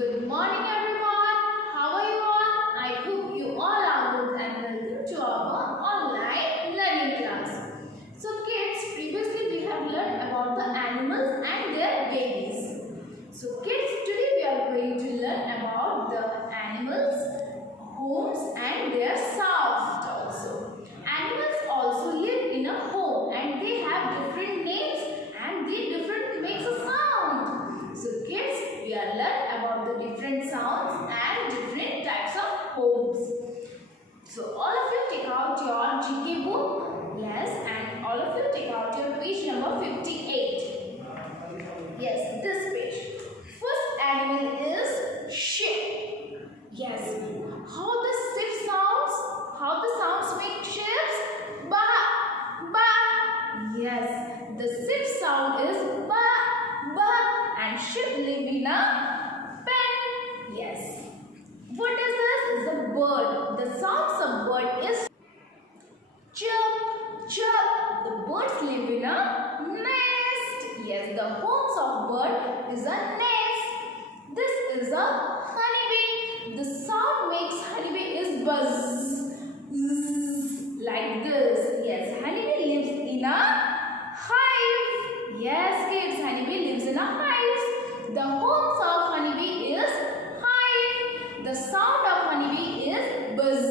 Good morning everyone. How are you all? I hope you all are good and welcome to our online learning class. So kids, previously we have learned about the animals and their babies. So kids, today we are going to learn about the animals, homes and their sounds also. Animals also live in a home and they have different names and they different makes a sound. So kids, we are learning about the different sounds and different types of homes. So all of you take out your GK book. Yes, and all of you take out your page number 58. Yes, this page. First animal is ship. Yes. How the ship sounds? How the sounds make ships? Ba, ba. Yes, the ship sound is ba, ba, and ship live in a pen. Yes. What is this? It's a bird. The sounds of bird is chirp, chirp. The birds live in a nest. Yes, the homes of bird is a nest. This is a honeybee. The sound makes honeybee is buzz. Zzz, like this. Yes, honeybee lives in a hive. Yes, kids, honeybee lives in a hive. The homes of honeybee is hive. The sound of honeybee is buzz.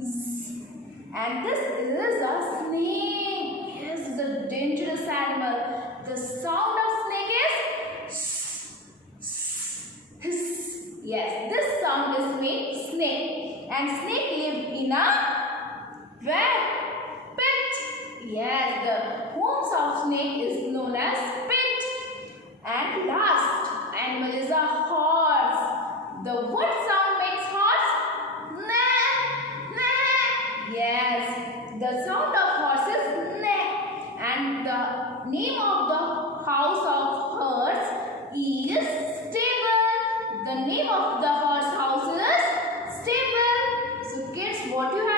Zzz. And this is a snake. Yes, it's a dangerous animal. The sound of snake is hiss, hiss. Yes, this sound is made snake. And snake live in a where? Pit. Yes, the homes of snake is known as pit. And last animal is a horse. The what sound makes horse? Neigh, neigh. Yes, the sound of horse is neigh. And the name of the house of horse is stable. The name of the horse house is stable. So kids, what you have